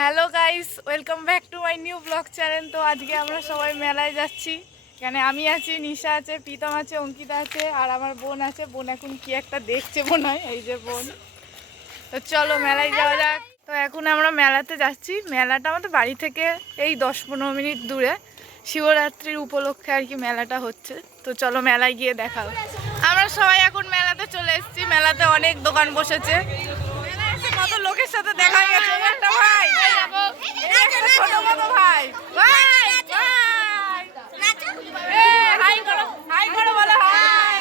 Hello guys, welcome back to my new blog channel. তো আজকে আমরা সবাই মেলায় যাচ্ছি। এখানে আমি আছি, নিশা আছে, প্রীতম আছে, অঙ্কিতা আছে, আর আমার বোন আছে। বোন এখন কি একটা দেখছে মনে হয়, এই যে বোন। তো চলো মেলায় যাওয়া যাক। তো এখন আমরা মেলাতে যাচ্ছি। মেলাটা আমাদের বাড়ি থেকে এই 10-15 মিনিট দূরে। শিবরাত্রির উপলক্ষে আর কি মেলাটা হচ্ছে। তো চলো মেলায় গিয়ে দেখা হবে। আমরা সবাই এখন মেলাতে চলে এসেছি। মেলাতে অনেক দোকান বসেছে। কত লোকের সাথে দেখা হয়ে গেছে। একটা ভাই, ছোট মতো ভাই, হাই করো, হাই করো, বলো হাই।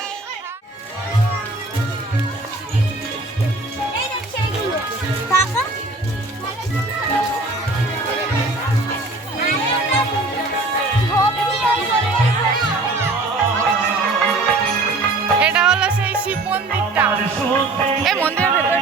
এটা হলো সেই শিব মন্দিরটা। এই মন্দিরের ভেতরে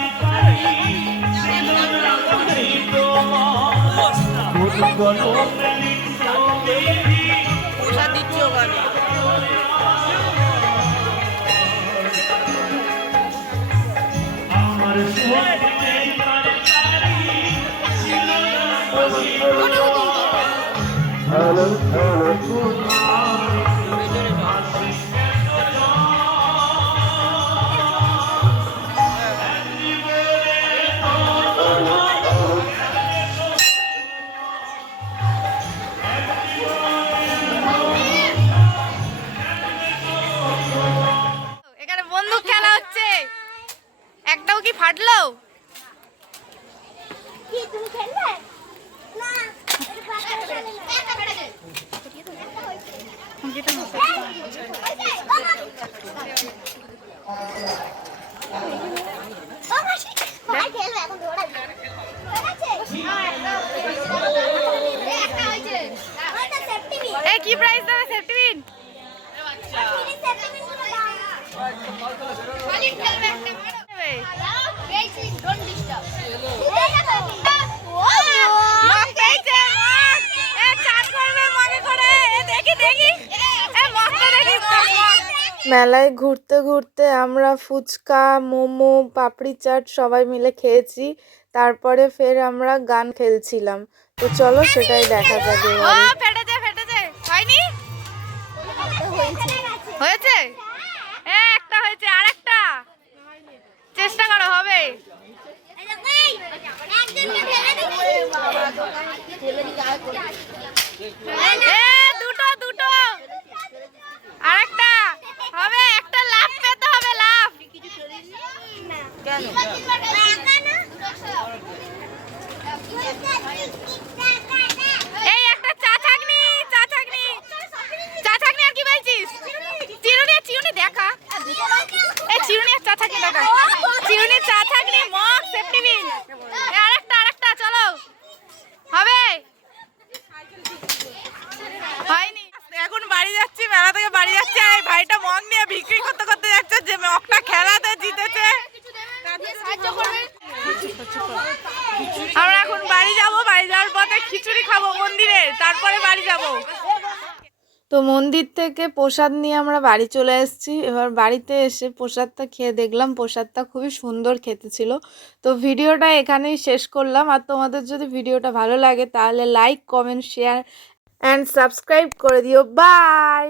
এখানে বন্দুক খেলা হচ্ছে। একটাও কি ফাটলো? কি প্রাইস দেবে সেফটি পিন? মেলায় ঘুরতে ঘুরতে আমরা ফুচকা, মোমো, পাপড়ি চাট সবাই মিলে খেয়েছি। তারপরে ফের আমরা গান খেলছিলাম। তো চলো সেটাই দেখা যাবে। হয়নি? হয়েছে? একটা হয়েছে, আরেকটা চেষ্টা করো, হবে। দুটো দুটো, আরেকটা হবে। একটা লাফ পেতে হবে, লাফ। এই একটা চা ছাগনি, চা ছাগনি, চা ছাগনি। আর কি বলছিস? চিরুনি, চিরুনি দেখা। এই চিরুনি আর চা ছাগনি দেখা। চিরুনি, চা ছাগনি, মগ, সেফটি পিন। আরেকটা, আরেকটা, চলো। হবে? হয়নি। এখন বাড়ি যাচ্ছি, মেলা থেকে বাড়ি যাচ্ছি। আর ভাইটা মগ নিয়ে বিক্রি করতে করতে যাচ্ছে, যে মগটা খেলাতে জিতেছে। আমরা এখন বাড়ি যাব। বাড়ি যাওয়ার পথে খিচুড়ি খাবো মন্দিরে, তারপরে বাড়ি যাব। তো মন্দির থেকে প্রসাদ নিয়ে আমরা বাড়ি চলে এসেছি। এবার বাড়িতে এসে প্রসাদটা খেয়ে দেখলাম প্রসাদটা খুবই সুন্দর খেতে ছিল। তো ভিডিওটা এখানেই শেষ করলাম। আর তোমাদের যদি ভিডিওটা ভালো লাগে তাহলে like, comment, share and subscribe করে দিও। বাই।